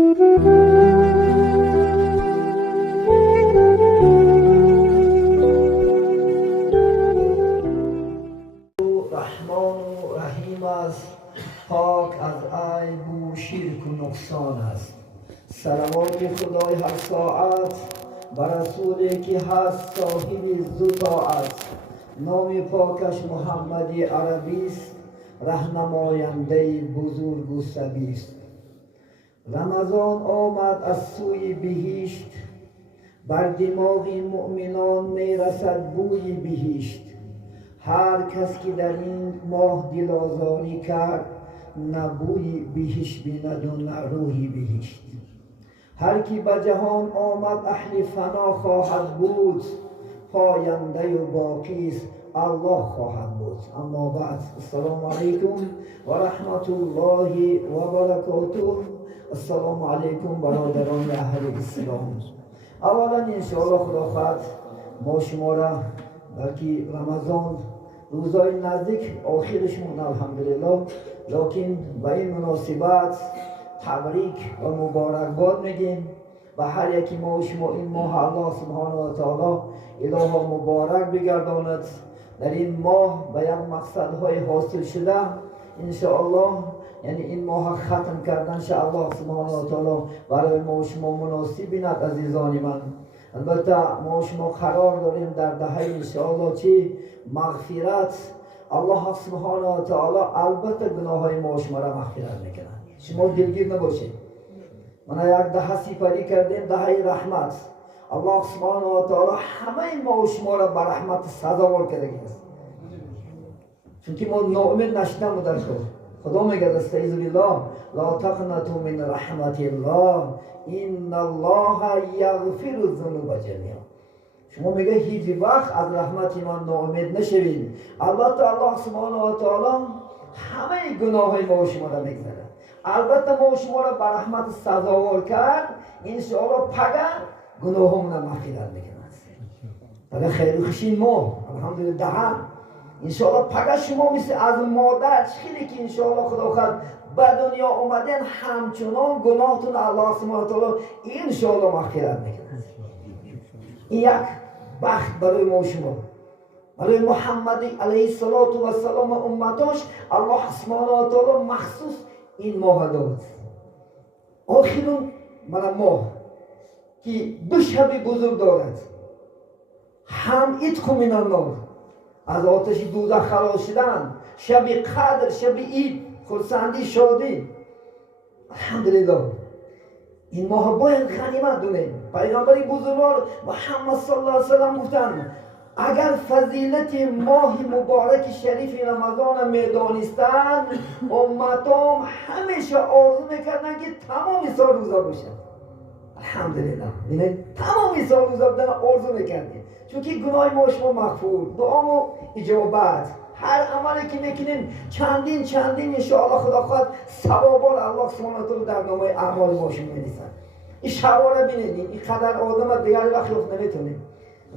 رحمان و رحیم است، پاک از عیب و شرک و نقصان است. صلوات خدای هر ساعت بر رسولی که هست صاحب عز و طاعت. نام پاکش محمدی عربی است، رهنماینده بزرگ و سبی است. رمضان آمد از سوی بهشت، بر دماغ مؤمنان می رسد بوی بهشت. هر کس که در این ماه دل آزاری کرد، نه بوی بهشت بیند و نه روحی بهشت. هر کی به جهان آمد اهل فنا خواهد بود، پاینده و باقی است الله خواهد بود. اما بعد، السلام علیکم و رحمت الله و برکاته. السلام علیکم برادران اهل اسلام. اولا انشاءالله خدا خواهد ما شما را بلکه رمضان روزای نزدیک آخرشمون الحمدلله، لکن به این مناسبت تبریک و مبارکباد میگیم و هر یکی ما و شما این ماه الله سبحانه و تعالی الهی مبارک بگرداند. در این ماه به یک مقصدهای حاصل شده انشاءالله، یعنی این ماه ختم کردن الله سبحانه و تعالی برای ما و شما مناسب بیند. عزیزان من، البته ما و شما قرار داریم در دهه انشاءالله چی مغفرت. الله سبحانه و تعالی البته گناه های ما و شما را مغفرت میکنه، شما دلگیر نباشید. ما یک دهه سپری کردیم، دهه رحمت. الله سبحانه و تعالی همه ما و شما را به رحمت سزاوار کرده است، چون که ما ناامید نشدیم در خدا میگه استعیذ بالله لا تقنطوا من رحمت الله ان الله یغفر الذنوب جمیعا. شما میگه هیچ وقت از رحمت من ناامید نشوید. البته الله سبحانه و تعالی همه گناه های ما و شما را میگذره. البته ما و شما را به رحمت سزاوار کرد، انشاءالله پگه گناهمون را مغفرت میکنه. پگه خیر و خوشین ما الحمدلله دهن انشاءالله پگه شما مثل از مادر خیلی که انشاءالله خدا خواهد به دنیا اومدین همچنان گناهتون الله سبحانه و تعالی انشاءالله مغفرت میکنه. این یک بخت برای ما و شما، برای محمد علیه السلام و امتاش الله سبحانه و تعالی مخصوص این ماه داد. آخرون من ماه که دو شب بزرگ دارد، هم عتق من النار، از آتش دوزخ خلاص شدن، شب قدر، شب عید، خرسندی، شادی. الحمدلله این ماه باید غنیمت دونیم. پیغمبر بزرگوار محمد صلی الله علیه وسلم گفتند اگر فضیلت ماه مبارک شریف رمضان میدانستند، امتام همیشه آرزو میکردن که تمام سال روزه باشند. الحمدلله ببینید تمام سال روزه بودن آرزو میکردیم، چون که گناه ما شما مغفور، دعامو اجابت، هر عملی که میکنیم چندین انشاءالله خدا خواهد ثوابال الله سبحانه و تعالی در نامه اعمال ما شما می‌نویسد. این شبا را ببینید، این قدر آدم دیگر وقت یافت نمیتونیم.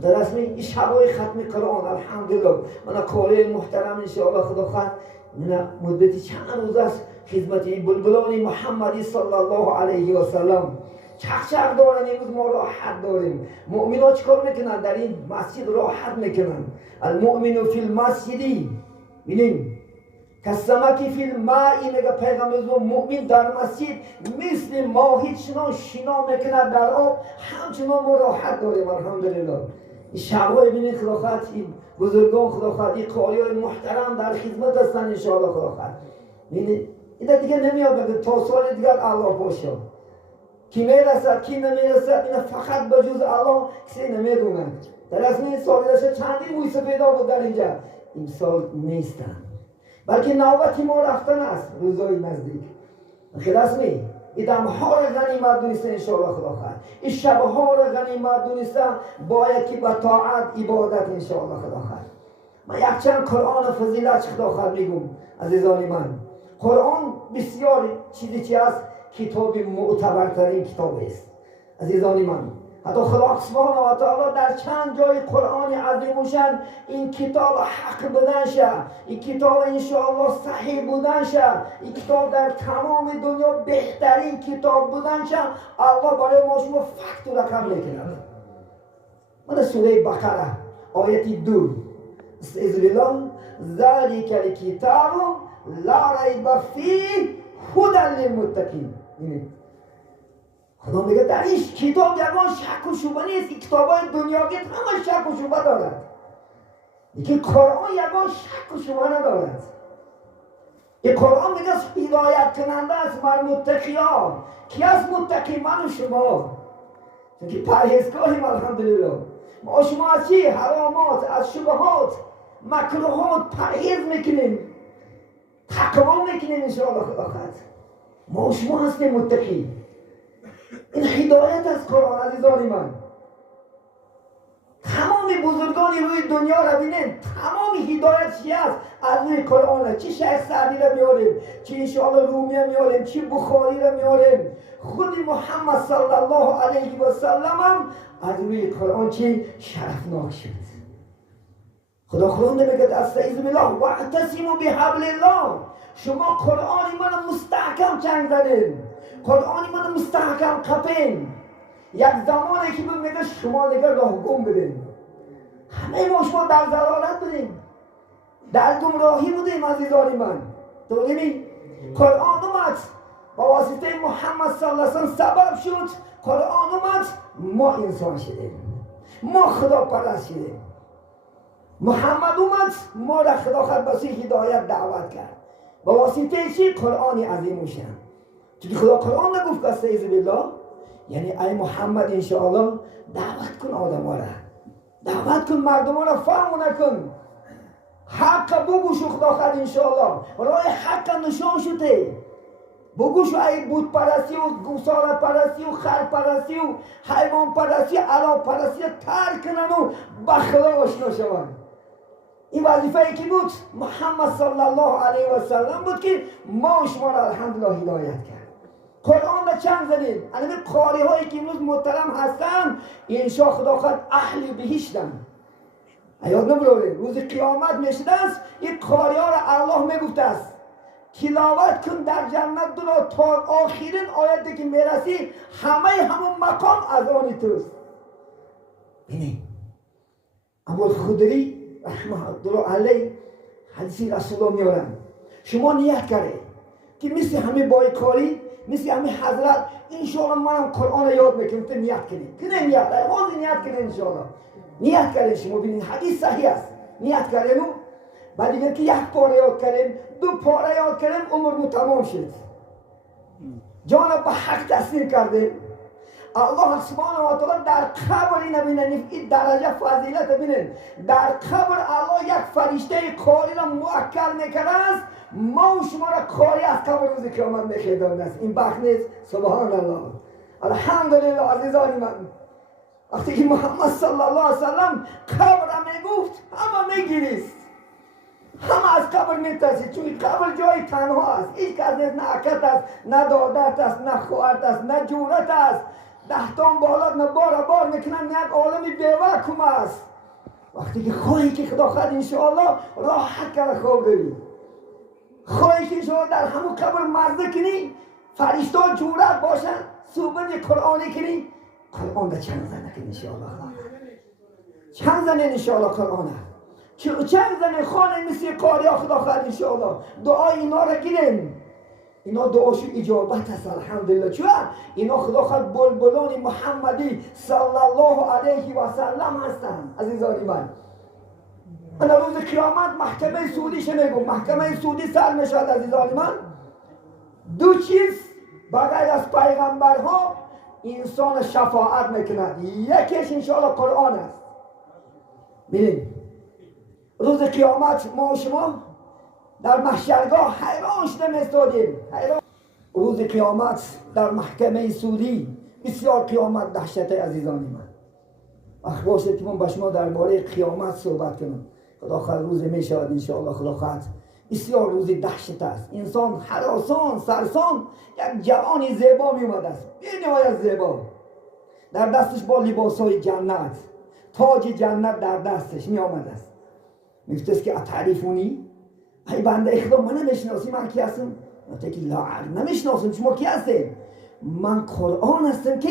در اصل این شبای ختم قرآن الحمدلله من کاری محترم انشاءالله خدا خواهد من مدتی چند روز است خدمت بلبلان محمدی صلی الله علیه و سلم چخ دارن. امروز ما راحت داریم. مؤمن‌ها چیکار میکنن؟ در این مسجد راحت میکنن. المؤمن فی المسجدی، ببینیم کسمکی فی الماء، میگه پیغمبر مؤمن در مسجد مثل ماهی چنان شنا میکنه در آب، همچنان ما راحت داریم الحمدلله. این شب‌های ببینید خدا خواهد این بزرگان خدا خواهد این قاریای محترم در خدمت هستن انشاءالله خدا خواهد. ببینید این دیگه نمیاد تا سال دیگر الله باشه. کی میرسد کی نمیرسد این فقط به جز الله کسی نمیدونه. در اصل این سال داشته چندین مویسه پیدا بود در اینجا، این سال نیستن، بلکه نوبتی ما رفتن است روزای نزدیک. خلاص می این دمها را غنیمت دونسته انشاءالله خدا خواهد، این شبها را غنیمت دونسته باید که به طاعت عبادت انشاءالله خدا خواهد. من یک چند قرآن فضیلت خدا خواهد میگم عزیزان من. قرآن بسیار چیزی است، کتاب معتبرترین کتاب است عزیزان من. حتی خدا سبحانه و تعالی در چند جای قرآن عظیمشان این کتاب حق بودنشه، این کتاب انشاءالله صحیح بودنشه، این کتاب در تمام دنیا بهترین کتاب بودنشه، الله برای ما شما فقط و رقم میکنه. من سوره بقره آیت 2 استعذ ذلك الکتاب لا ریب فیه هدی للمتقین. خدا میگه در این کتاب یگان شک و شبه نیست. این کتاب های دنیاوی همه شک و شبه دارد، لیکن قرآن یگان شک و شبه ندارد. این قرآن میگه هدایت کننده است بر متقیان. کی از متقی؟ من و شما، چونکه پرهیزگاهیم الحمدلله. ما شما از چی؟ حرامات، از شبهات، مکروهات پرهیز میکنیم، تقوا میکنیم انشاءالله. خدا خد ما شما هستیم متقی. این هدایت از قرآن عزیزان من. تمام بزرگانی روی دنیا را بینید، تمام هدایت چی است؟ از روی قرآن. چی شیخ سعدی را میاریم، چی انشاءالله رومی را میاریم، چی بخاری را میاریم، خود محمد صلی الله علیه و سلم هم از روی قرآن چی شرفناک شد. خدا خونده میگه استعیذ بالله واعتصموا بحبل الله. شما قرآن من مستحکم چنگ زدین، قرآن من مستحکم قپین. یک زمانی که من میگه شما دیگه راه گم بدین. همه ما شما در ضلالت بودیم، در گمراهی بودیم عزیزان من. تو ببین قرآن اومد با واسطه محمد صلی الله علیه و سلم سبب شد. قرآن اومد ما انسان شدیم، ما خدا پرست شدیم. محمد اومد ما را خدا خود بسی هدایت دعوت کرد با واسطه چی؟ قرآن عظیمشان. چون خدا قرآن نگفت که استعیذ بالله، یعنی ای محمد انشاءالله دعوت کن آدم ها را، دعوت کن مردم ها را، فهم نکن، حق بگوشو. خدا خود انشاءالله راه حق نشان شده. بگوشو ای بود پرستی و گوساله پرستی و خر پرستی و حیوان پرستی عرب پرستی ترک کنن و به خدا آشنا شوند. این وظیفه ای که بود محمد صلی الله علیه و سلم بود که ما شما را الحمدلله هدایت کرد. قرآن را چند زدیم. الان قاری هایی که امروز محترم هستن انشاء خدا خود اهل بهشتن. یاد نبرید روز قیامت میشد است این قاری ها را الله میگفت است تلاوت کن در جنت درا تا آخرین آیتی که میرسی همه همون مقام از آن توست. بینید ابوالخدری رحمه الله علیه حدیثی رسول الله میارن. شما نیت کرده که مثل همه بایکاری، مثل همه حضرت انشاءالله منم قرآن یاد میکنم. تو نیت کنید که نه نیت باز نیت کنید انشاءالله. نیت کردین شما ببینید حدیث صحیح است. نیت کردین بعد دیگه که یک پاره یاد کردیم، دو پاره یاد کردیم، عمر تمام شد. جان به حق تسلیم کردیم. الله سبحانه و تعالی در قبر نبینن این درجه فضیلت ببینن. در قبر الله یک فرشته قاری را موکل میکنه است ما و شما را قاری از قبر روز قیامت میخیدان است. این بخت نیست؟ سبحان الله الحمدلله عزیزان من. وقتی که محمد صلی الله علیه و سلم قبر را میگفت همه میگریست، همه از قبر میترسید، چون قبر جای تنها است. هیچ کس نیست، نه عقد است، نه دادت است، نه خواهد است، نه جورت است. 10 تا بالات نه بار میکنن، نه یک عالمی بیوکم است. وقتی که خواهی که خدا خواهد انشاءالله راحت کرده خواب ببین، خواهی که انشاءالله در همون قبر مزده کنی، فرشتان جورت باشن، صحبت قرآنی کنی، قرآن را چند زنه کن انشاءالله. چند زنه انشاءالله قرآن چند زنه خانه مثل قاری ها خدا خواهد انشاءالله. دعای اینا را گیریم، اینا دعاشو اجابت است الحمدلله. چون اینا خدا خواهد بلبلان محمدی صلی الله علیه و سلم هستند عزیزانی من. انا روز قیامت محکمه سعودی شنیدم، محکمه سعودی سر میشد عزیزانی من. دو چیز بغیر از پیغمبرها انسان شفاعت میکند، یکیش انشاءالله قرآن است. ببین روز قیامت ما و شما در محشرگاه حیران شده میستادیم. روز قیامت در محکمه سعودی بسیار قیامت دهشت عزیزانی من. وقت باشد که من با شما درباره قیامت صحبت کنم. خدا خواهد روز میشود انشاءالله. خدا خواهد بسیار روز دهشت است. انسان هراسان سرسان یک جوانی زیبا می اومده است، بینهایت زیبا، در دستش با لباسای جنت، تاج جنت در دستش می آمده است. میگفتست که تعریفونی؟ ای بنده خدا من نمیشناسی من کی هستم؟ گفته که لا نمیشناسم شما کی هستید؟ من قرآن هستم که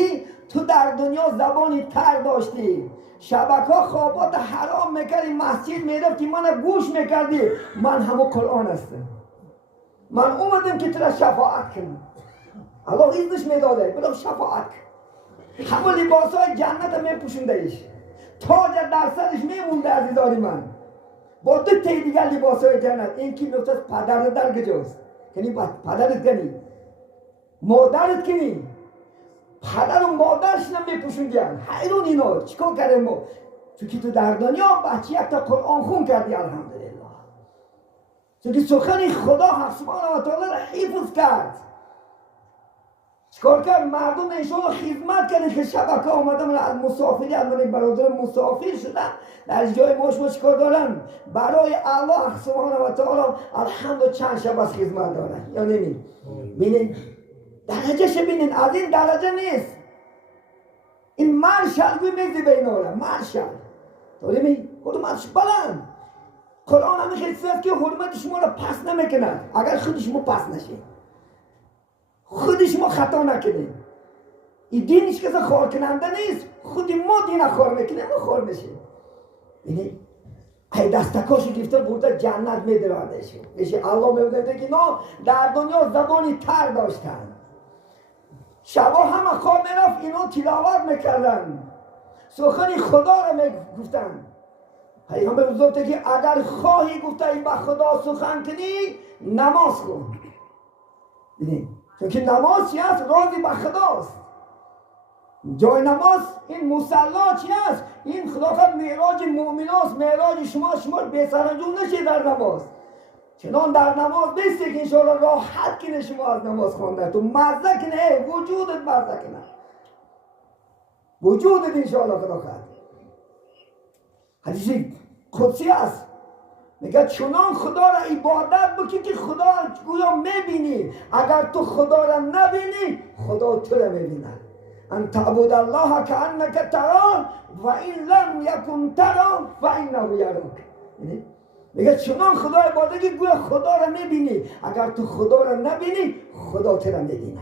تو در دنیا زبانی تر داشتی، شبکه خوابات حرام میکردی، مسجد میرفتی من گوش میکردی، من همون قرآن هستم. من اومدم که تو را شفاعت کنم. الله ایزنش میداده بلو شفاعت همون لباس های جنت میپوشنده ایش، تاج در سرش میمونده عزیزانی من، با دو تی دیگر لباس های جنت. این که نفت پدر در گجاست کنی پدرت کنی مادرت کنی، پدر و مادرش نمیپوشندن. حیرون اینا چیکار کردیم ما؟ چون که تو در دنیا بچه یک تا قرآن خون کردی الحمدلله، چون که سخن خدا حق سبحانه و تعالی را حفظ کرد. چیکار کرد؟ مردم انشاءالله خدمت کردن که شبکه آمده من از مسافری از من برادر مسافر شدن در جای ما شما چیکار دارن؟ برای الله حق سبحانه و تعالی الحمد چند شب از خدمت دارن یا نمی؟ بینین درجهش بینین، از این درجه نیست. این مرشل گوی میزی بین آره مرشل داریم حرمتش بلند. قرآن همه خیلی است که حرمت شما را پس نمیکنه اگر خود شما پس نشید، خود شما خطا نکنید. این دینش که خور کننده نیست، خود ما دین خور میکنه ما خور میشیم. یعنی ای دستکاشو گفته بوده جنت میدراندش میشه. الله میگه که نه در دنیا زبانی تر داشتن، شبا همه خواب میرفت اینا تلاوت میکردن، سخن خدا رو میگفتن. پیغمبر بزرگه که اگر خواهی گفته ای با خدا سخن کنی نماز کن. ببین چون که نماز چی هست؟ رازی با خداست. جای نماز این مصلا چی هست؟ این خدا خود معراج مؤمن است، معراج شما بی سرانجام نشید در نماز. چنان در نماز بیستی که انشاءالله راحت کنه شما از نماز خونده تو مزه کنه، وجودت مزه کنه، وجودت انشاءالله خدا خود. حدیث قدسی است میگه چنان خدا را عبادت بکی که خدا گویا میبینی، اگر تو خدا را نبینی خدا تو را میبینه. ان تعبد الله کانک تراه و این لم یکن تراه و انه یراک. میگه چنان خدا عبادت که گویا خدا را میبینی، اگر تو خدا را نبینی خدا تو را میبیند.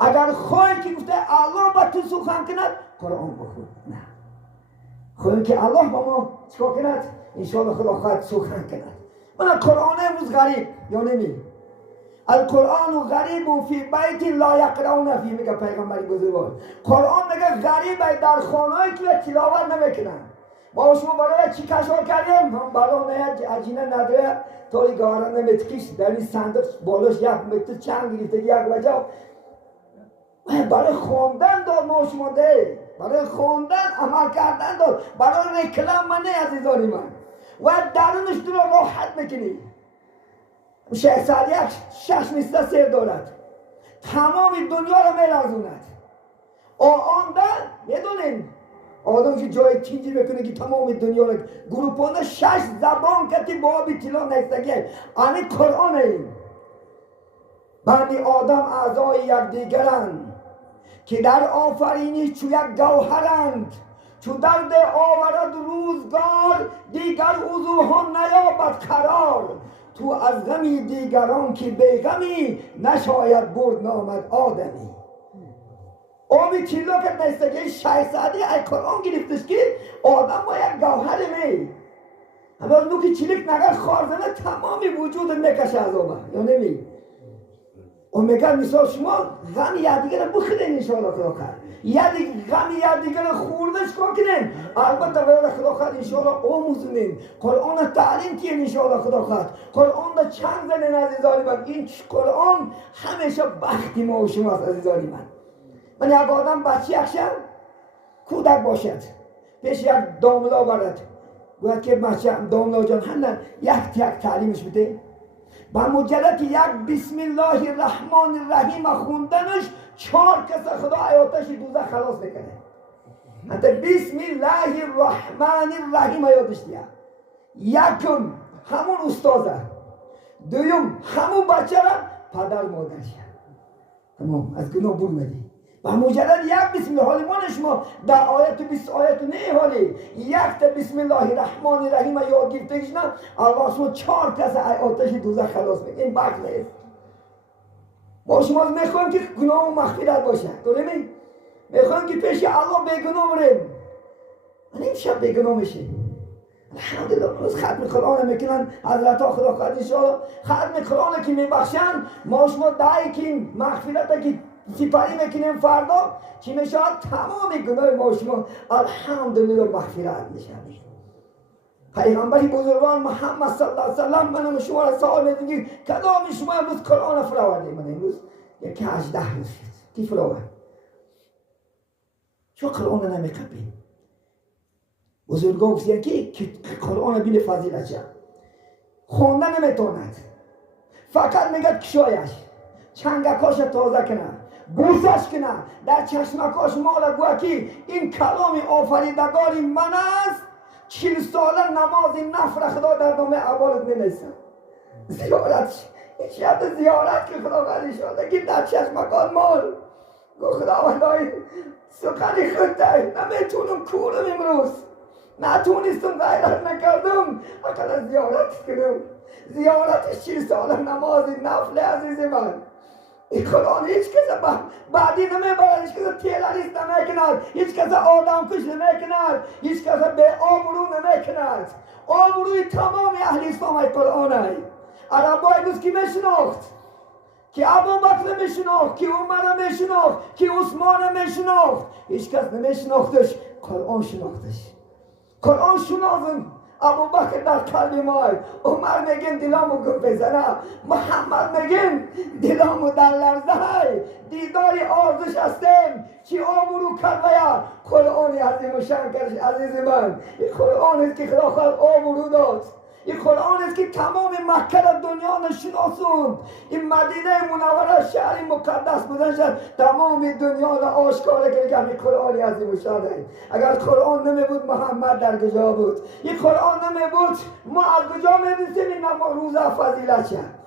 اگر خواهی که گفته الله با تو سخن کند قرآن بخون، نه خواهی که الله با ما چکا کند انشاءالله خدا خواهد سخن کند. من قرآن امروز غریب یا نمی القرآن غریب فی بیت لا یقرؤون فیه، میگه پیغمبری بزرگوار. قرآن میگه غریب در خانه‌ای که تلاوت نمیکنن. ما شما برای چی کشور کردیم؟ هم بالا نه عجینه نداره توی گارن نمیتکیش در این صندوق بالاش یک متر چند گرفته یک وجه برای خواندن داد ما شما ده، برای خواندن عمل کردن داد، برای رکلام من نه عزیزانی من. و درونش تو رو راحت میکنی. شیخ سعدی یک شش میسته سر دارد، تمام دنیا رو میرازوند. آن ده میدونین آدم که جای چیزی بکنه که تمام دنیا رو گروپانه 6 زبان کتی با آبی تلا نستگی آنی قرآن این بنی آدم اعضای یک دیگرند که در آفرینی چو یک گوهرند، چو درد آورد روزگار دیگر عضوها نیابد قرار، تو از غمی دیگران که بی غمی نشاید برد نامد آدمی. آبی چیلو که نستگی شیخ سعدی ای قرآن گرفتش که آدم با یک گوهر می همه از نو که چیلک نگر خارزنه تمامی وجود میکشه از آبا یا نمی و میگه مثال شما غم یادیگر رو بخیرین انشاءالله خدا کرد، غم یادیگر رو خوردش کنین، البته ویل خدا کرد انشاءالله آموزونین قرآن تعلیم کین انشاءالله خدا کرد، قرآن دا چند زنین عزیزانی من. این قرآن همیشه بختی ما و شماست عزیزانی من. من یک آدم بچه یکشم کودک باشد پیش یک داملا برد گوید که بچه داملا جان هندن یک تعلیمش بده با مجرد یک بسم الله الرحمن الرحیم خوندنش 4 کس خدا آیاتش دوزخ خلاص میکنه. حتی بسم الله الرحمن الرحیم آیاتش دیا. یکم همون استازه، دویم همون بچه را پدر مادرش تمام از گناه بور میدی. و مجرد یک بسم الله حالی ما شما در آیت و 20 آیت نه حالی یک تا بسم الله الرحمن الرحیم یاد گرفتگیش نه الله شما 4 کس آتش دوزخ خلاص میکنه. این بخت نیست. ما شما میخوایم که گناه و مغفرت باشه. درسته؟ میخوایم که پیش الله بیگناه بریم. من این شب بیگناه میشیم. الحمدلله روز ختم قرآن میکنن حضرت ها خدا خواهد انشاءالله ختم قرآن که میبخشن ما شما دعی کنیم مغفرت که سپری میکنیم فردا چی میشه تمام گناه ما شما الحمدلله مغفرت میشه. پیغمبر بزرگان محمد صلی الله علیه وسلم من شما را سوال میکنم کدام شما امروز قرآن فراورده؟ من امروز یکی 18 روز شد کی فراورد؟ چون قرآن نمیقبیم. بزرگان گفتن که قرآن بین فضیلت شد خونده نمیتوند فقط میگه کشایش چنگکاش تازه کنه بوسش کنه در چشمکاش مالا گوه که این کلام آفریدگاری من است 40 ساله نماز نفر خدا در نام عبادت نمیستم زیارت این شد زیارت که خدا غنی شده که در چشمکات مال گو خداوندای سخنی خود ده نمیتونم کورم امروز نتونستم غیرت نکردم اقلا زیارت کنم زیارت 40 ساله نماز نفل عزیز من این قرآن هیچ کس بعدی نمیبرد هیچ کس تیراریست نمیکند هیچ کس آدم کش نمیکند هیچ کس به آبرو نمیکند آبروی تمام اهل اسلام های قرآن های عربا امروز کی میشناخت که ابو بکر میشناخت که عمر میشناخت که عثمان میشناخت هیچ کس نمیشناختش قرآن شناختش قرآن شناختن ابو بکر در قلب مای عمر میگن دلامو گم بزنه محمد میگن دلامو در لرزه دیداری آرزش هستیم چی آبرو کرویا قرآن عظیم و شان کرش عزیز من این قرآن است که خدا خواهد آبرو داد این قرآن است که تمام مکه را دنیا نشناسوند این مدینه منوره شهر مقدس بودن شد تمام دنیا را آشکار کرد که این قرآن عظیم و شان است. اگر قرآن نمی بود محمد در کجا بود این قرآن نمی بود ما از کجا میدونستیم این روزه فضیلت شد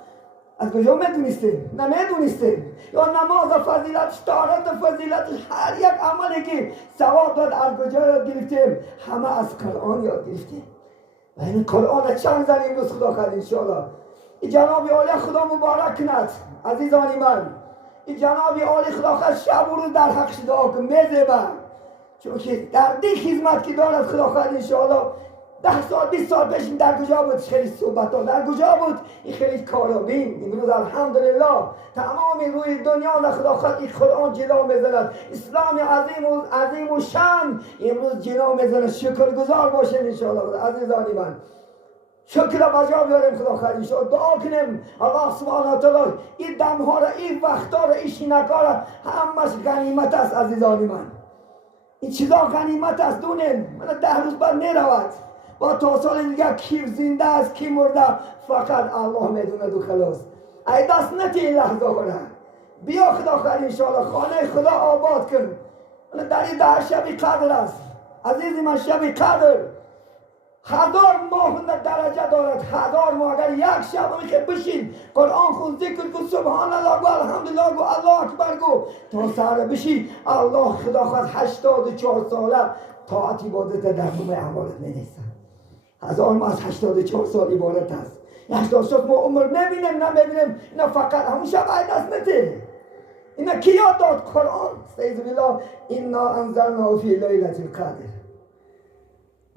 از کجا میدونستیم نمیدونستیم یا نماز فضیلت طهارت فضیلت هر یک عملی که ثواب داد از کجا یاد گرفتیم همه از قرآن یاد گرفتیم و این قرآن چند زن امروز خدا خواهد انشاءالله این جناب عالی خدا مبارک کند عزیزانی من این جناب عالی خدا خواهد شب و روز در حق دعا کن میزبه چون که در دی خدمت که دارد خدا خواهد انشاءالله 10 سال 20 سال پیش در کجا بود خیلی صحبت ها در کجا بود این خیلی کارابین امروز الحمدلله تمام روی دنیا در خدا خواهد این قرآن جلو میزند اسلام عظیم و شان امروز جلو میزند شکرگزار باشیم انشاءالله عزیزانی من شکر را بجا بیاریم خدا خواهد انشاءالله دعا کنیم الله سبحانه و تعالی این دمها را این وقتا را این شینکا را همش غنیمت است عزیزانی من این چیزا غنیمت است دونیم من 10 روز بعد میرود با تا سال دیگه کی زنده است کی مرده فقط الله میدونه دو خلاص ای دست نتی این لحظه کنه بیا خدا خواهد انشاءالله خانه خدا آباد کن در این 10 شب قدر است عزیزی من شب قدر 1000 ماه درجه دارد 1000 ماه اگر یک شب میخوای بشین قرآن خون ذکر کن سبحان الله گو الحمدلله گو الله اکبر گو تا سهر بشی الله خدا خواهد 84 ساله طاعت عبادت در نوم اعمالت می‌نویسد 1000 ماه از 84 سال عبادت است 84 ما عمر میبینیم نمیبینیم اینا فقط همون شب دست نده اینا کی یاد داد قرآن استعیذ بالله انا انزلناه فی لیلة القدر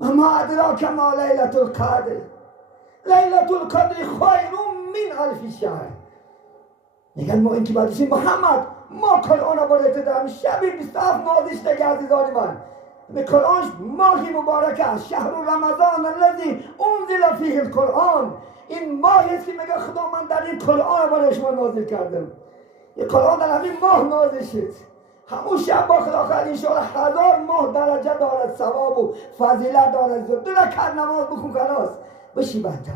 و ما ادراک ما لیلة القدر لیلة القدر خیر من 1000 شهر میگن ما این که بعدشیم محمد ما قرآن عبادت دارم شبی 27 نازش نگه عزیزانی من قرآن ماهی مبارک است شهر رمضان الذی انزل فیه القرآن این ماهی است که میگه خدا من در این قرآن برای شما نازل کردم این قرآن در همین ماه نازل شد همون شب با خدا خواهد انشاءالله 1000 ماه درجه دارد ثواب و فضیلت دارد 2 رکعت نماز بخون خلاص بشی بچه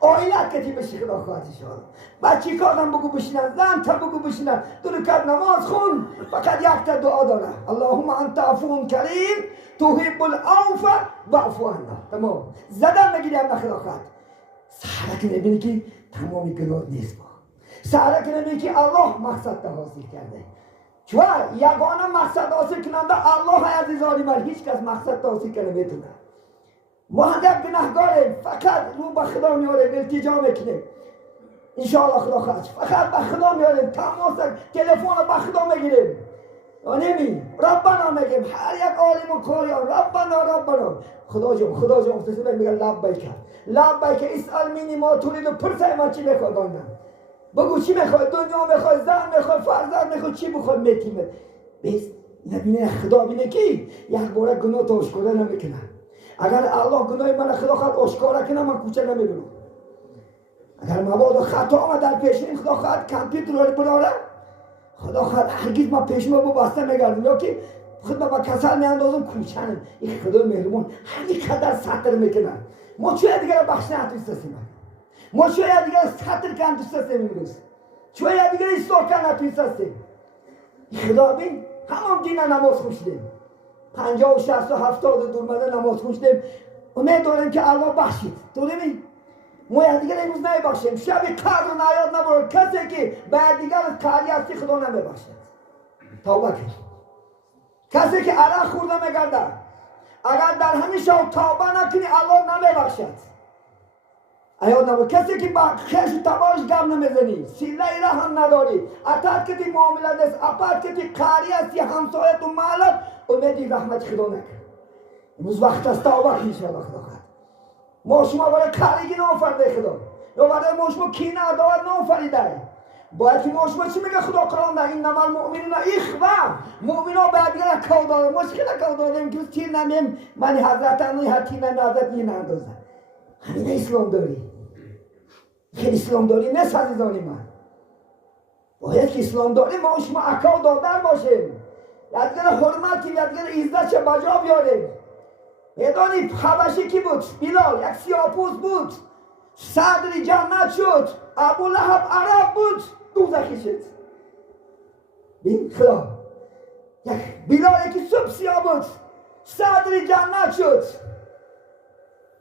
آیلت کتی بشی خدا خواهد انشاءالله بچی کادم بگو بشینن زن تا بگو بشینن 2 رکعت نماز خون فقط یک تا دعا داره اللهم انت عفو کریم تحب العفو واعف عنا تمام زدن نگیریم نه خدا خواهد سهره که نبینی که تمامی گناه نیست با سهره که نبینی که الله مقصد تا حاصل کرده چون یگانه مقصد حاصل کننده الله عزیزانی من، هیچ کس مقصد حاصل کنه نمیتونه. ما هم گناهگاریم، فقط رو به خدا میاریم، التجا میکنیم انشاءالله خدا خواهد، فقط به خدا میاریم، تماس تلفن به خدا میگیریم، نمی ربنا میگیم، هر یک عالم و کاری ربنا خدا جان تسبیح میگه لبیک اسال منی ما تريد، پرسه ما چی میخوای بندم، بگو چی میخوای، دنیا میخوای، زن میخوای، فرزند میخوای، چی بخوای میتیمه بس. نبینه خدا بینه کی یک بار گناه تو آشکار نمیکنه. اگر الله گناه من خدا خواهد آشکار کنه من کوچه نمیبرم. اگر مبادا خطا آمد در پیشین خدا خواهد کامپیوتر رو براره، خدا خواهد هرگز ما پیش ما بسته میگردم یا که خود ما با کسل میاندازم کوچنم. این خدا مهربان همین قدر سطر میکنه. ما چوی دیگر بخش نتونستیم، ما چوی دیگر سطر کن دوستستیم امروز، چوی دیگر ایستار کن نتونستیم. خدا بین همون دین نماز خوشدیم 50 و 60 و 70 دورمده نماز خوشدیم، امید داریم که الله بخشید. داریم ما دیگر امروز نمیبخشیم. شب قدر و نیاد نبرد کسی که بعد دیگر قدری هستی خدا نمیبخشد. توبه کن. کسی که عرق خورده میگرده اگر در همین شب توبه نکنی الله نمیبخشد. ایاد نبود کسی که با خیش تباش گم نمیزنی، سیله رحم نداری، اطاعت کتی معاملت نیست، اپات کتی قاری هستی، همسایت و مالت، امیدی رحمت خدا نکن. امروز وقت است توبه کن انشاءالله خدا خواهد. ما شما برای کارگی نافرده خدا، یا برای ما شما کینه عداوت نافریده. باید که ما شما چی میگه خدا قرآن ده اینما المؤمنون اخوه، مؤمنا باید دیگه کو داره، مشکل کو داریم که تیر نمیم من حضرت اموی هر تیر نمی حضرت این اندازه. همین اسلام داری، خیلی اسلام داری نیست عزیزانی من. باید که اسلام داری ما شما اکاو دادر باشیم، یادگر حرمتی یادگر عزت چه بجا بیاریم. میدانی حبشی کی بود؟ بلال یک سیاپوس بود، صدر جنت شد. ابو لهب عرب بود، دوزخی شد. بین خدا یک بلال یکی صبح سیاه بود، صدر جنت شد.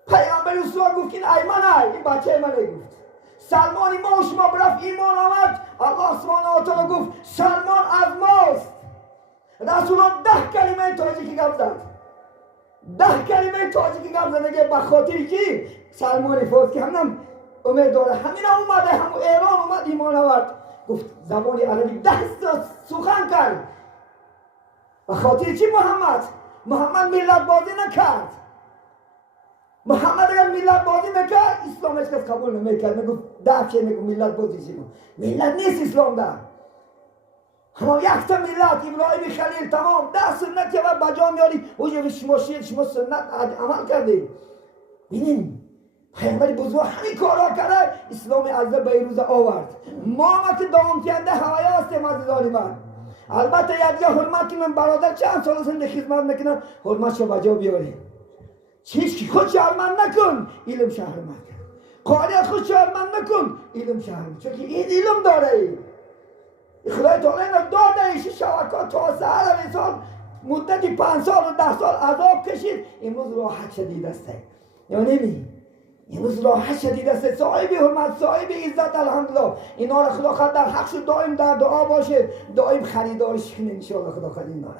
پیامبر رسول گفت این ایمانه، این بچه ایمانه گفت. سلمانی ما و شما برفت ایمان آمد، الله سبحانه و تعالی گفت سلمان از ماست. رسول 10 کلمه تاجیکی گفت زد، 10 کلمه تاجیکی گفت زد. نگه بخاطر کی؟ سلمانی فوز که همینم امید داره، همین اومده، همون ایران اومد ایمان آورد. گفت زبانی عربی 10 سخن کرد. بخاطر چی؟ محمد ملت بازی نکرد. محمد اگر ملت بازی میکرد اسلام هیچ کس قبول نمیکرد. میگفت ده چه میگفت ملت بازی چی؟ ملت نیست اسلام ده. همه یک تا ملت ابراهیم خلیل تمام 10 سنت که باید بجا میاری اوجه شما شید شما سنت عمل کردید. ببینیم پیغمبر بزرگ همین کارا کرده، اسلام عزیز به روز آورد. ما که دام کنده هوایی هستیم عزیزان من. البته یادگاه حرمت من برادر چند سال سنده خدمت میکنم، حرمت شو بجا بیاریم. چیز که خود شرمند نکن، علم شرمند کن. قاریت خود شرمند نکن، علم شرمند. چون که این علم داره ای. خدای تعالی اینا داده ایش شوکات تا سهر انسان مدتی 5 سال و 10 سال عذاب کشید، امروز راحت شدید است. یا نمی؟ امروز راحت شدید است. صاحب حرمت، صاحب عزت الحمدلله. اینا را خدا خواهد در حقش دائم در دعا باشه، دائم خریدارش کنه انشاءالله خدا خواهد اینا را.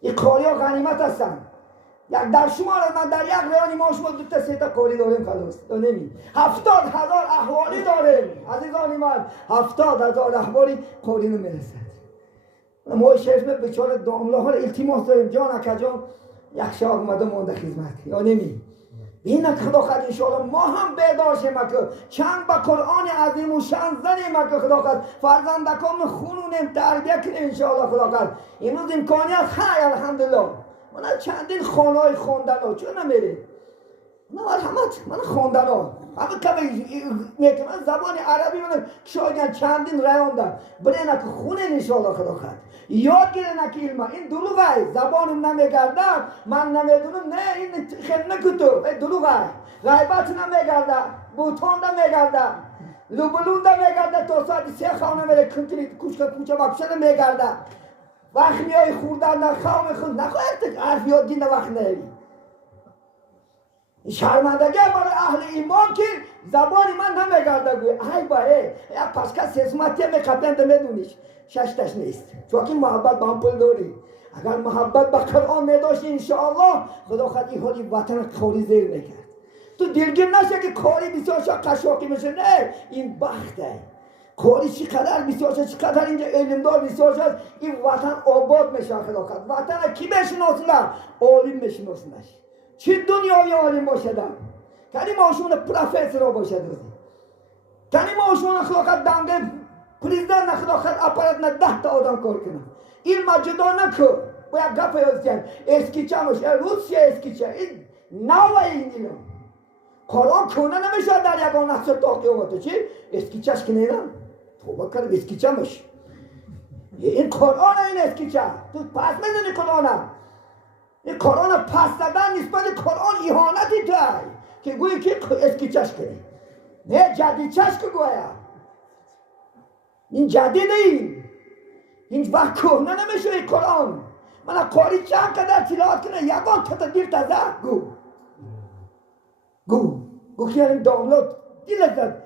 این قاریا غنیمت هستن. یک در شما من در یک ریانی ما شما 2 تا 3 تا قولی داریم خلاص. تو نمی 70,000 احوالی داریم عزیزان من، 70,000 احوالی قولی نمیرسد. ما شیخ بیچاره دامله ها التماس داریم جان اکا جان یک شب اومده مونده خدمت یا نمی این خدا خواهد انشاءالله ما هم بیدار شیم که چند با قرآن عظیم و شان زنیم که خدا خواهد فرزندکان خونونیم تربیه کنیم انشاءالله خدا خواهد. امروز امکانیت خیلی الحمدلله. من چندین خانه‌های خواندن ها چون نمیره نه مرحمت من خواندن ها همه کمی میکنم زبان عربی من شاید چندین ریاندم برینه که خونه انشاءالله خدا خواهد یاد گیرنه که علمه این دروغه زبانم نمیگردم من نمیدونم نه این خیلی نکتو این دروغه غیبت نمیگرده بوتان نمیگرده لوبلون نمیگرده تا ساعت 3 خانه میره کنترید کوچه بپشه نمیگرده وقت میای خوردن در خواه میخوند نخواهد حرف یاد دین وقت نهی شرمندگی برای اهل ایمان که زبانی من نمیگرده گوی ای باره یا پاسکا سیسماتی میکپنده میدونیش ششتش نیست چون که محبت با هم پل داری اگر محبت با قرآن میداشتی انشاءالله خدا خود این حالی وطن خوری زیر میکرد تو دلگیر نشه که کاری بسیار شا قشاقی میشه نه این بخته کاری چقدر بسیار شد چقدر اینجا علمدار بسیار شد این وطن آباد میشه خدا خود وطن کی بشناسنه عالم بشناسنش چه دنیای عالم باشدن کنی ماشون پروفسور باشد کنی ماشون خدا خود دنده پریزدن خدا خود اپارات نه 10 تا آدم کار کنه این مجدا نکو باید گپ یازدن اسکیچه باشه روسیه اسکیچه این نوه این دیگه قرآن کنه نمیشه در یکان نفس تاقی اومده چی؟ اسکیچهش که نیدن توبه کرد اسکیچه میشه این قرآن این اسکیچه تو پس میدونی قرآن این قرآن پس دادن نسبت قرآن اهانتی تای که گویی که اسکیچهش کنی نه جدیدچهش که گویا این جدید این وقت کنه نمیشه این قرآن من قاری چند قدر تلاوت کنه یکان تا دیر تازه گو که این دانلود دیلت داد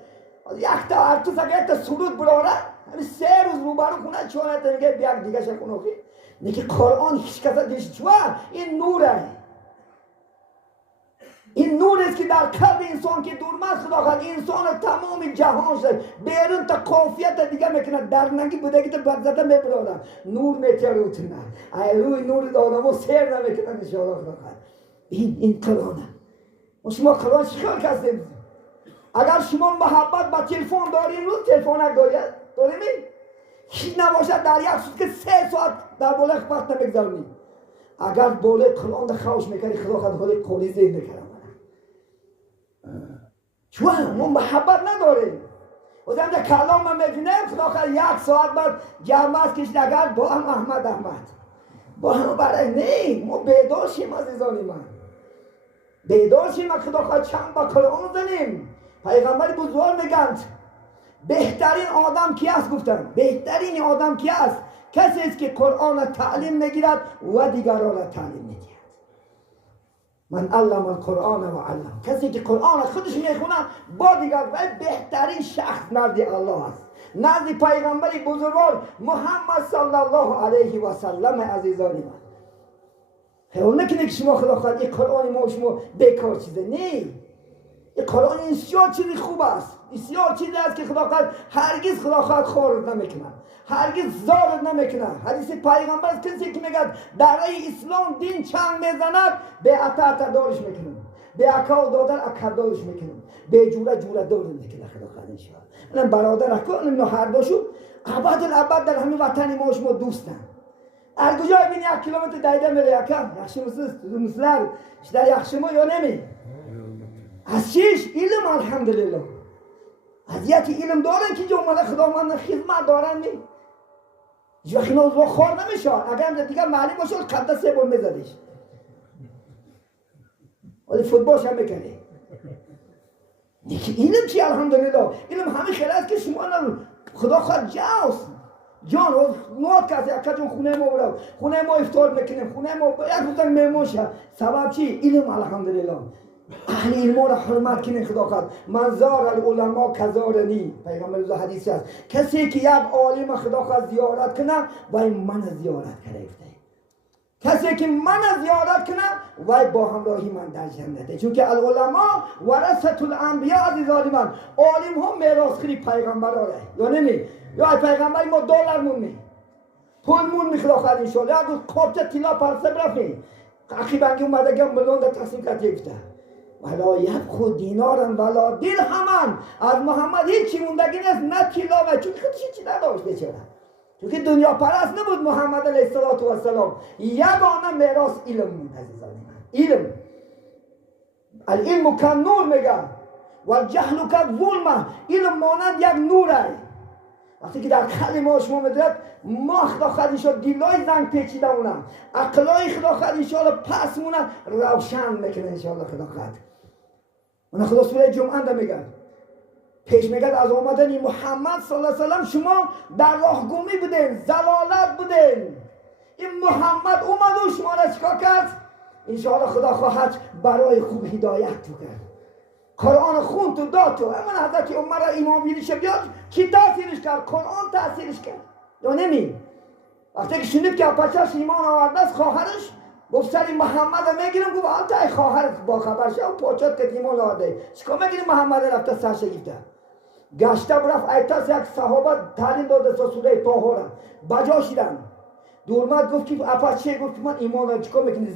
یک تا ارتوس اگه یک تا سرود براره همین 3 روز روبرو کنه چونه تا میگه بیار دیگه شکن اوکی نگه قرآن هیچ کسا دیش چوه این نوره این نور است که در قلب انسان که دورمست خدا خواهد انسان تمام جهان شد بیرون تا کافیت دیگه میکنه در ننگی بوده که تا برزده میبرادم نور میتیاروتنه ای روی نور آدم ها سیر نمیکنه انشاءالله خدا خواهد این قرآنه و شما قرآن چیکار کردیم اگر شما محبت با تلفن دارین رو تلفن دارید داریم هیچ نباشد در یک سوز که 3 ساعت در بالا خبرت نمیگذارنی اگر بالا قرآن در خوش میکنی خدا خواهد حالی قولی زیر میکنم چون ما محبت نداریم و در کلام میبینیم خدا خواهد 1 ساعت بعد جمعت کشید اگر با هم احمد با هم برای نه ما بیدار شیم عزیزانی من بیدار شیم خدا خواهد چند با قرآن زنیم پیغمبر بزرگ میگند بهترین آدم کی است گفتن بهترین آدم کی است کسی است که قرآن را تعلیم میگیرد و دیگران را تعلیم میدهد من علم القرآن و علم کسی که قرآن را خودش میخونه با دیگر و بهترین شخص نزد الله است نزد پیغمبر بزرگوار محمد صلی الله علیه و سلم عزیزانی من خیال نکنه که شما خدا خواهد این قرآن ما شما بیکار چیزه نه این قرآن بسیار چیزی خوب است بسیار چیزی است که خدا خواهد هرگز خدا خواهد خارج نمیکنه هرگز زارد نمیکنه حدیث پیغمبر است کسی که میگه درای اسلام دین چنگ میزند به اطاعت دارش میکنم به اکاو دادن اکادارش میکنم به جوره دار میکنه خدا خواهد انشاءالله من برادر اکا نمیدونم هر دوشو ابد در همین وطن ما شما دوستن هر کجا ببینی 1 کیلومتر دایده میره یکم یخشی مثل در یخشی ما یا نمی از چیش علم الحمدلله از یکی علم دارن که جو اومده خدا من خدمت دارن می جو خیلی اوضاع خور نمیشه اگر هم دیگه معلوم باشه قدر 3 بار میزدیش ولی فوتبالش هم میکنه علم چی الحمدلله علم همین خیلی است که شما خدا خواهد جان نوات کسی اکا جون خونه ما برو خونه ما افتار میکنیم خونه ما یک روزن میمون شه سبب چی؟ علم الحمدلله اهل علم را حرمت کنین خدا خواهد من زار العلماء کزارنی پیغمبر روز حدیثی است کسی که یک عالم خدا خواهد زیارت کنه وای من زیارت کرده کسی که من زیارت کنه وای با همراهی من در جنته چون که العلماء ورثه الانبیاء عزیزان من عالم هم میراثخوی پیغمبران یا نمی یا پیغمبر ما دلار مونی پول مون خدا خواهد انشاءالله اگر قابچه طلا پرسه برفی اخی بنگی اومده گم ملون در تقسیم کرده گفته ولا یبخو دینارن ولا درهمن از محمد هیچی موندگی نیست نه طلا و چون خودش چی نداشت بیچاره چون که دنیا پرست نبود محمد علیه السلام یگانه میراث علم بود عزیزان من علم العلم کالنور میگه و الجهل کالظلمه علم مانند یک نوره وقتی که در قلب ما شما میدرد ما خدا خواهد شد دیلای زنگ پیچیده مونه عقلای خدا خواهد انشاءالله پس مونه روشن میکنه انشاءالله خدا خواهد اون خدا سوره جمعه ده میگه پیش میگه از آمدن محمد صلی الله علیه وسلم شما در راهگمی بودین ضلالت بودین این محمد اومد و شما را چیکار کرد انشاءالله خدا خواهد برای خوب هدایت تو کرد قرآن خون تو داد تو. اما حضرت عمر را امام بیریش بیاد کی تاثیرش کرد؟ قرآن تاثیرش کرد یا نمی؟ وقتی که شنید که پچش ایمان آورده است خواهرش گفت سری محمد رو میگیرم. گفت حالتا ای خواهرت با خبر شد پاچت که ایمان آورده چکا میگیریم محمد رفته سرش گفته گشته برفت ایتاس یک صحابه تعلیم داده سوره طه بجا شدن دورمد گفت که اپاچه گفت من ایمان رو چکا میکنی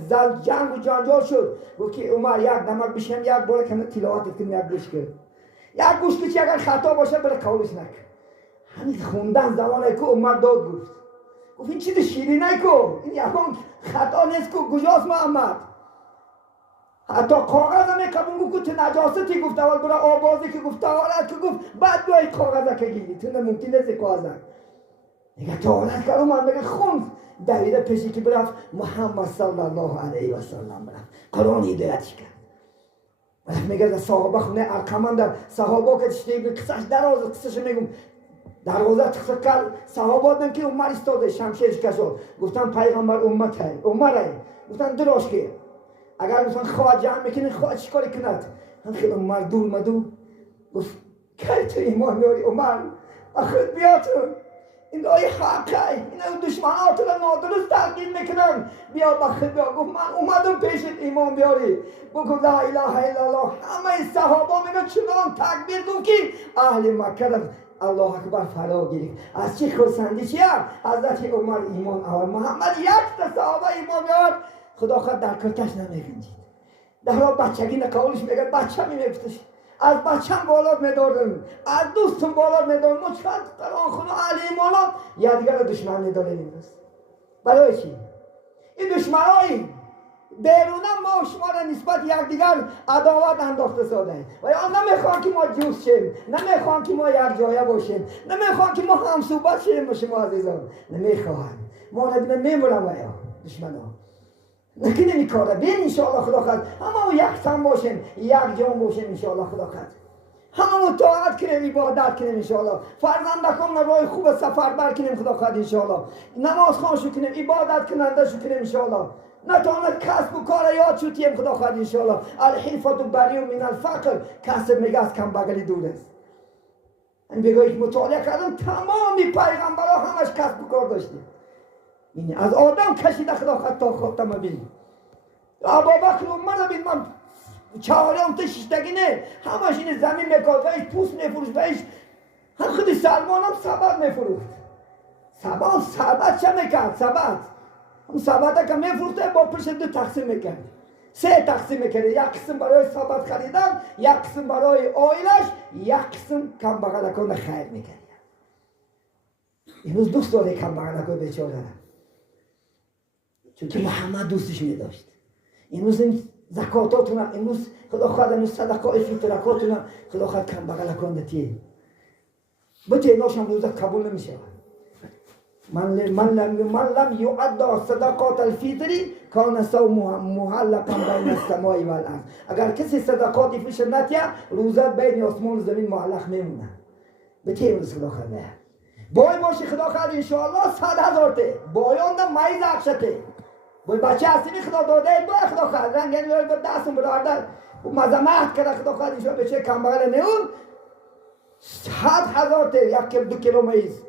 جنگ و جنجال شد گفت که عمر یک نمک بشیم یک بار کنه تلاوت کنه یک گوش کرد یک گوش که اگر خطا باشه بره قولش نکن همین خوندن زمانه که عمر داد گفت این چیز شیرینه کو این یکم خطا نیست کو کجاست محمد حتی کاغذ هم کبون گفت نجاستی گفت اول برای آبازی که گفت طهارت که گفت بعد باید کاغذ که گیری تو ممکن نیست کاغذ میگه طهارت کردم من میگه خوند دویده پیشی که برفت محمد صلی الله علیه و سلم برفت قرآن هدایتش کرد برفت میگه در صحابه خونه ارقمان در صحابه که تشتی قصهش دراز قصهش میگم دروازه تخصیص کرد صحابات من که عمر استاده شمشیرش کشید گفتن پیغمبر امت های عمر گفتن دراش که اگر گفتن خواه جمع میکنه خواه چیکاری کند هم خیلی عمر دور مدو گفت که تو ایمان داری عمر اخرت بیا تو این دایی حقه این دشمنات رو نادرست تلقین میکنن بیا بخیر بیا گفت من اومدم پیشت ایمان بیاری بگو لا اله الا الله همه صحابه میگن چنان تکبیر گفت که اهل مکه الله اکبر فرا گرفت از چی خرسندی چیه؟ حضرت عمر ایمان آورد محمد یک تا صحابه ایمان بیار خدا خود در کرتش نمیگنجید در را بچگی نکاولش میگه بچه میگفتش از بچم بالات میداردم از دوستم بالات میداردم ما چند قرآن خونه اهل ایمانات یا دیگر دشمن میداره نیست برای چی؟ این دشمنایی بیرونم ما شما را نسبت یکدیگر عداوت انداخته ساده و یا نمیخوان که ما جوز شیم نمیخوان که ما یک جایه باشیم نمیخوان که ما هم صحبت شیم با شما عزیزان نمیخوان ما را بینه میمونم و یا دشمن ها نکنه این کار را بین انشاءالله خدا خواهد همه یک سم باشیم یک جان باشیم انشاءالله خدا خواهد همه مطاعت کنیم عبادت کنیم انشاءالله فرزندکان راه خوب سفر بر کنیم خدا خواهد انشاءالله نماز خوان شو کنیم عبادت کننده شو کنیم انشاءالله نتواند کسب و کار یاد شوتیم خدا خواهد انشاءالله الحلفت بری من الفقر کسب میگه از کم بغلی دور است این بگویی که مطالعه کردم تمامی پیغمبرها همش کسب و کار داشتیم این از آدم کشیده خدا خواهد تا خودم ببین ابوبکر عمر ببین من چهارم تا ششتگی نه همش این زمین میکرد و ایش پوست میفروش و ایش هم خود سلمان هم سبد میفروخت سبد چه میکرد سبد هم سبده که میفروخته با پشت دو تقسیم میکرد سه تقسیم میکرد یک قسم برای سبد خریدن یک قسم برای آیلش یک قسم کم بغلکان خیر میکرد امروز دوست داره کم بغلکان بیچاره چون که محمد دوستش میداشت امروز این زکاتاتون امروز خدا خواهد امروز صدقاء فطرکاتون خدا خواهد کم بغلکان دتیه بچه ایناش هم روزه قبول نمیشه من لم یعد صدقات الفطری کان صومه معلقا بین السماء و الارض اگر کسی صدقاتی فطر نتیه روزه بین آسمان و زمین معلق میمونه بچه امروز خدا خواهد بای باشی خدا خواهد انشاءالله 100,000 ته بایان ده مایز اخشته بای بچه هستی خدا داده بای خدا خواهد رنگین ولی با دستم برادر مزمت کرده خدا خواهد انشاءالله بچه کم بغل نیون 100,000 ته 1 کیلو مایز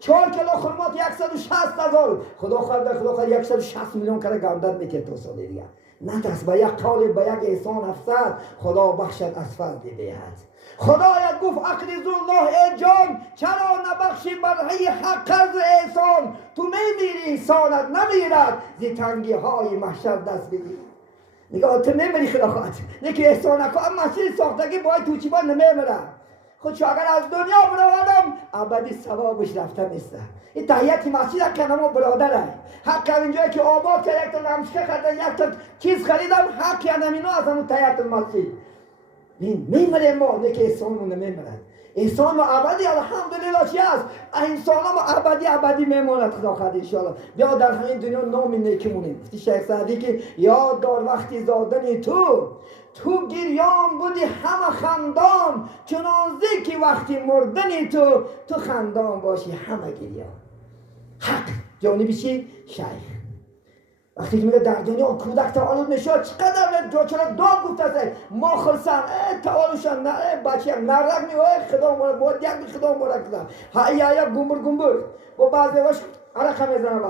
4 کیلو خرمات 160,000 خدا خواهد 160 میلیون کرده گردن میکنه تو سال دیگه نه ترس با یک قول با یک احسان افسر خدا بخشد اسفل بدهد خدایت گفت اقرضوا الله ای جان چرا نبخشی برای حق قرض احسان تو میمیری احسانت نمیرد زی تنگی های محشر دست بگیر میگه تو میمیری خدا خواهد نیکی احسان نکن اما مسیح ساختگی باید توچی با نمیمیره خودشو اگر از دنیا برادم ابدی ثوابش رفته نیسته این تحییت مسجد کنم و برادره حق اینجایی که آباد کرد یک تا نمشکه خریدم یک تا چیز خریدم حق کردم اینو از همون تحییت مسجد میمره ما نه که احسانمون نمیمرد احسان و ابدی الحمدلله چی هست انسان هم ابدی میماند خدا خواهد انشاءالله بیا در همین دنیا نام نیکی مونیم گفتی شیخ سعدی که یاد دار وقتی زادنی تو گریان بودی همه خندان چنانزی که وقتی مردنی تو خندان باشی همه گریان حق جانبی چی؟ شیخ وقتی که میگه در دنیا کودک تولد میشه چقدر چرا داد گفته است ما خلصان تولدشان نه بچه نرق میوه خدا مبارک بود یک خدا مبارک کنه هیا گنبر و بعضی واش عرق میزنه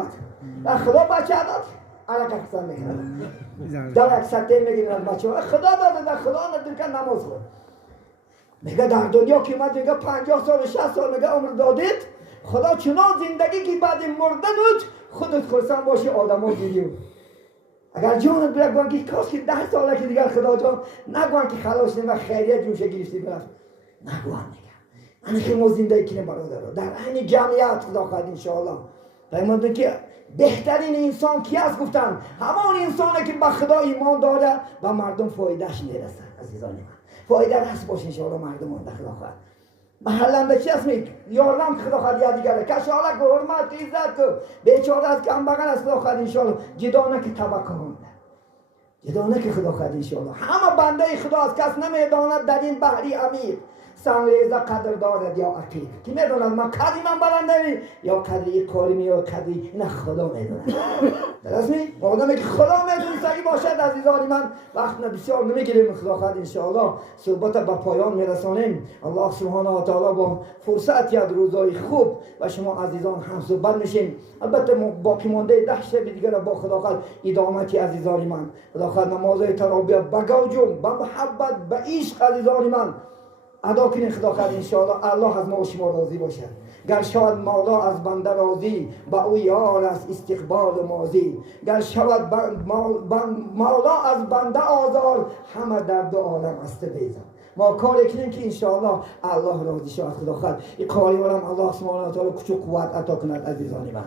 بعد خدا بچه داد عرق قسم میکنه در یک سطح میگیرن بچه خدا داده خدا نداره که نماز خود میگه در دنیا که اومد میگه 50 سال 60 سال میگه عمر دادید خدا چنان زندگی که بعد مردنت خودت خرسان باشی آدمو گیریو اگر جانت بره گوان که کاش که 10 ساله که دیگر خدا جان نگوان که خلاص نیم و خیریت جوشه گرفتی برفت نگوان میگه من که ما زندگی کنیم برادر در این جمعیت خدا خواهد انشاءالله فرمودن که بهترین انسان کی است گفتن همان انسانی که به خدا ایمان داره و مردم فایدهش میرسه عزیزان من فایده رس باشه انشاءالله مردم در خدا خواهد محلنده چی است میگه یارم خدا خواهد یا دیگره کشالک و حرمت عزت که بیچاره از کم بغل از خدا خواهد انشاءالله جدانه که طبقه هونده جدانه که خدا خواهد انشاءالله همه بنده خدا از کس نمیداند در این بحری عمیق سنگریزه قدر دارد یا عقیق کی میداند من قدری من بلنده یا قدری کارمی یا قدری این خدا میداند درست می؟ آدمی که خدا میدونه سعی باشد عزیزان من وقت بسیار نمیگیریم خدا خواهد انشاءالله صحبت به پایان میرسانیم الله سبحانه و تعالی با فرصت یاد روزای خوب و شما عزیزان هم صحبت میشیم البته باقی مانده 10 شب دیگه با خدا خواهد ادامتی عزیزان من خدا خواهد نمازهای تراویح به گوجم به محبت به عشق عزیزان من ادا کنین خدا خواهد انشاءالله الله از ما و شما راضی باشه گر شود مولا از بنده راضی با او یار است استقبال ماضی گر شود مولا از بنده آزار همه در دو عالم است بیزار ما کاری کنیم که انشاءالله الله راضی شود خدا خواهد این کاری ورم الله سبحانه و تعالی کچو قوت عطا کند عزیزان من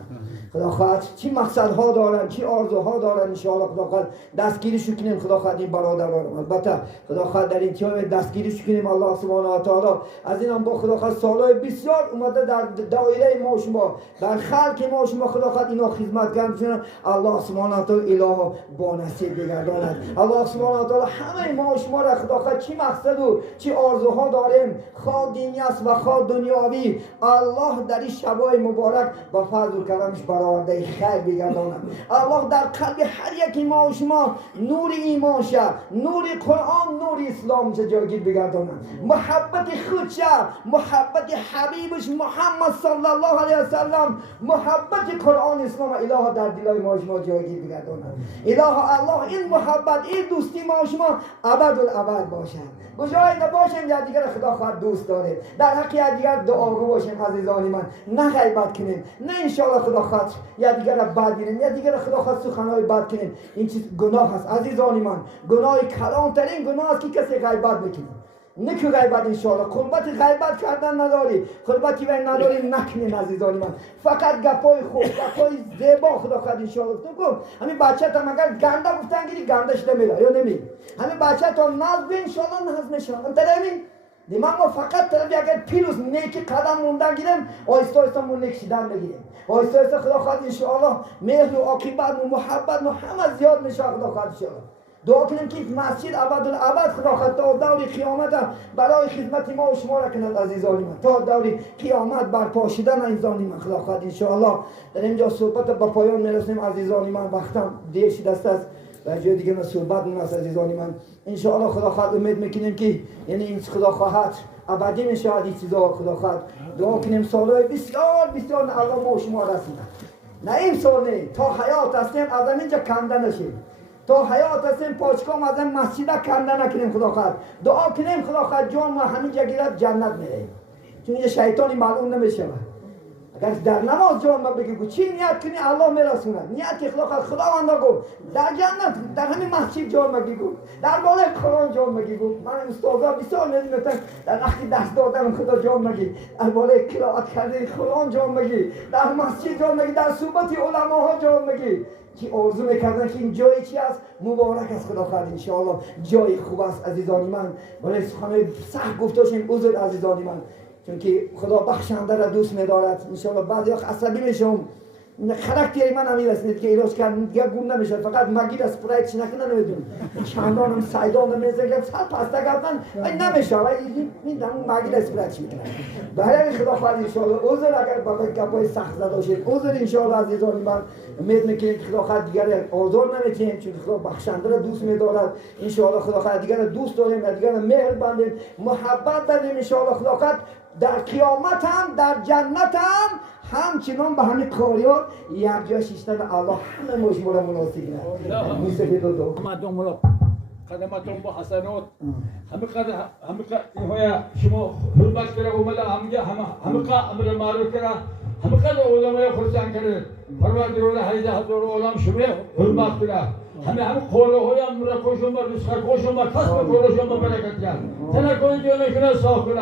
خدا خواهد چی مقصدها دارن چی آرزوها دارن انشاءالله خدا خواهد دستگیریش کنیم خدا خواهد این برادران البته خدا خواهد در این تیم دستگیریش کنیم الله سبحانه و تعالی از اینم با خدا خواهد سالهای بسیار اومده در دایره ما شما در خلق ما شما خدا خواهد اینا خدمت کنند الله سبحانه و تعالی اله با نصیب بگرداند الله سبحانه و تعالی همه ما شما را خدا خواهد چی مقصد و چی آرزوها داریم خواه دینی است و خواه دنیاوی الله در این شبای مبارک با فضل و کرمش برآورده خیر بگرداند الله در قلب هر یکی ما و شما نور ایمان شه نور قرآن نور اسلام شه جاگیر بگرداند محبت خودشه محبت حبیبش محمد صلی الله علیه وسلم محبت قرآن اسلام اله در دلای ما و شما جاگیر بگرداند اله الله این محبت این دوستی ما و شما ابدالابد باشد بجای نباشیم یا دیگر خدا خواهد دوست داریم در حق یا دیگر دعاگو باشیم عزیزانی من نه غیبت کنیم نه انشاءالله خدا خواهد یا دیگر بد گیریم یا دیگر خدا خواهد سخنهای بد کنیم این چیز گناه است عزیزانی من گناه کلانترین گناه است که کسی غیبت بکنه نه که غیبت انشاءالله قربت غیبت کردن نداری قربتی وی نداری نکنیم عزیزانی من فقط گپای خوب گپای زیبا خدا خواهد انشاءالله گفتم همین بچه تا مگر گنده گفتن گیری گندش نمیره یا نمی همین بچه تا ناز به انشاءالله ناز میشن انت نمی دیمان ما فقط طرف اگر پیروز نیکی قدم موندن گیریم آیسته آیسته مون نیک شدن بگیریم آیسته آیسته خدا خواهد انشاءالله مهر و عاقبت و محبت و همه زیاد میشه خدا خواهد انشاءالله دعا کنیم که مسجد ابدالابد خدا خواهد تا دور قیامت برای خدمت ما و شما را کند عزیزانی من تا دور قیامت برپا شدن عزیزانی من خدا خواهد انشاءالله در اینجا صحبت به پایان میرسیم عزیزانی من وقتم دیر شده است و جای دیگه من صحبت نیست عزیزانی من انشاءالله خدا خواهد امید میکنیم که یعنی این خدا خواهد ابدی میشه این چیزا خدا خواهد دعا کنیم سالهای بسیار بسیار الله ما و شما رسیدن نه این سال نه تا حیات هستیم از اینجا کنده نشیم تا حیات هستیم پاچکام از این مسجد کنده نکنیم خدا خواهد دعا کنیم خدا خواهد جان ما همینجا گیرد جنت میریم چون یه شیطانی معلوم نمیشه اگر در نماز جان ما بگی چی نیت کنی الله میرسوند نیت که خدا خواهد خداوند گو در جنت در همین مسجد جان ما گو در بالای قرآن جان ما گو من استادا بسیار نمیتونم در وقتی دست دادن خدا جان ما در بالای قرائت کرده قرآن جان ما در مسجد جان ما در صحبت علماها جان ما که آرزو میکردن که این جای چی است مبارک است خدا خواهد انشاءالله جای خوب است عزیزانی من ولی سخنهای سخت گفته شیم عذر عزیزانی من چون که خدا بخشنده را دوست می‌دارد انشاءالله بعضی وقت عصبی میشم خراکتری من همی رسید که ایروز کردن دیگه گون نمیشه فقط مگیر اسپرایت چنکه نمیدونم چندانم سایدانم میزنگم سال پاستا گفتن این نمیشه ولی این مگیر اسپرایت میکنن برای خدا خواهد انشاءالله عذر اگر با گپای سخت زده باشید عذر انشاءالله عزیزان من امید میکنیم که خدا خواهد دیگر آزار نمیتیم چون خدا بخشنده را دوست میدارد انشاءالله خدا خواهد دیگر دوست داریم و دیگر مهر بندیم محبت بدیم انشاءالله خدا خواهد در قیامت هم در جنت هم همچنان به همین قاریان یک جای شیشتن الله همه مجموعه مناسب نه موسیقی دو خدمتون با حسنات همه قدر شما حرمت کرده اومده همه قدر امر معروف کرده همه قدر علمای خرسان کرده پروردگار هیچ هزار عالم شما حرمت کرده همه قوله های امر کوشم بر رزق کوشم بر کسب کوشم بر برکت کرد تنکوی جانشون صاف کرده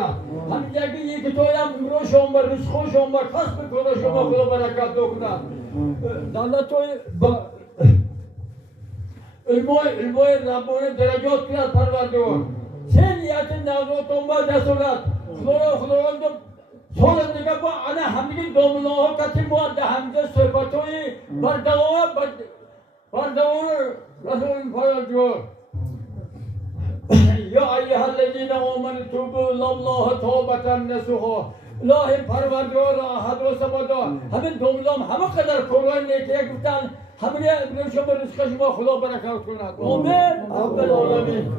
همه یکی توی امر شما بر رزق کوشم بر کسب کوشم خدا برکت دو کرده دانه توی علمای ربانی درجات کرد پروردگار سه نیت نظرتون با دستورات خداوند سوال دیگه با آن همگی دومناه کتی مواد همگی صفاتوی بردوام رسول پروردگار یا ایها الذین آمنوا توبوا الی الله توبة نصوحا الهی پروردگار احد و صمد همین دومنام همه قدر قرآن نیکی گفتن همه ابن شما رزق شما خدا برکت کند آمین رب العالمین